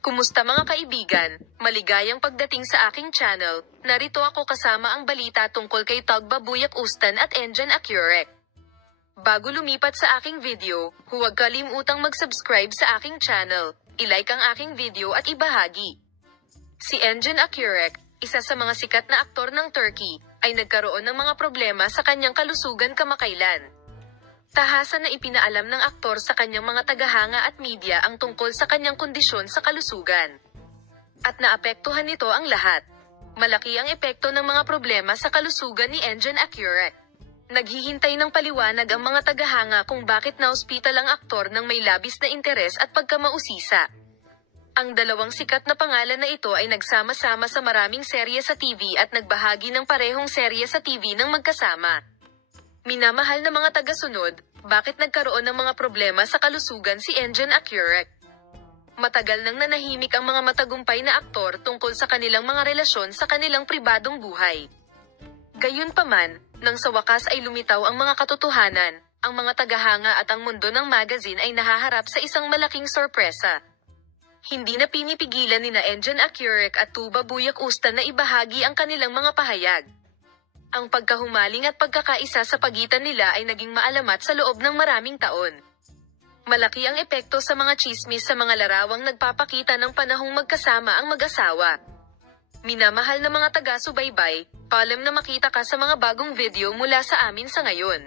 Kumusta mga kaibigan? Maligayang pagdating sa aking channel. Narito ako kasama ang balita tungkol kay Tugba Buyak Ustan at Engine Accurek. Bago lumipat sa aking video, huwag kalimutang mag-subscribe sa aking channel, i-like ang aking video at ibahagi. Si Engine Accurek, isa sa mga sikat na aktor ng Turkey, ay nagkaroon ng mga problema sa kanyang kalusugan kamakailan. Tahasan na ipinaalam ng aktor sa kanyang mga tagahanga at media ang tungkol sa kanyang kondisyon sa kalusugan. At naapektuhan nito ang lahat. Malaki ang epekto ng mga problema sa kalusugan ni Engine Accurek. Naghihintay ng paliwanag ang mga tagahanga kung bakit na-ospital ang aktor ng may labis na interes at pagkamausisa. Ang dalawang sikat na pangalan na ito ay nagsama-sama sa maraming serye sa TV at nagbahagi ng parehong serye sa TV ng magkasama. Minamahal na mga tagasunod, bakit nagkaroon ng mga problema sa kalusugan si Engine Accurek? Matagal nang nanahimik ang mga matagumpay na aktor tungkol sa kanilang mga relasyon sa kanilang pribadong buhay. Gayunpaman, nang sa wakas ay lumitaw ang mga katotohanan, ang mga tagahanga at ang mundo ng magazine ay nahaharap sa isang malaking sorpresa. Hindi na pinipigilan nina Engine Accurek at Tugba Buyak Ustan na ibahagi ang kanilang mga pahayag. Ang pagkahumaling at pagkakaisa sa pagitan nila ay naging maalamat sa loob ng maraming taon. Malaki ang epekto sa mga tsismis sa mga larawang nagpapakita ng panahong magkasama ang mag-asawa. Minamahal na mga taga-subaybay, paalam na makita ka sa mga bagong video mula sa amin sa ngayon.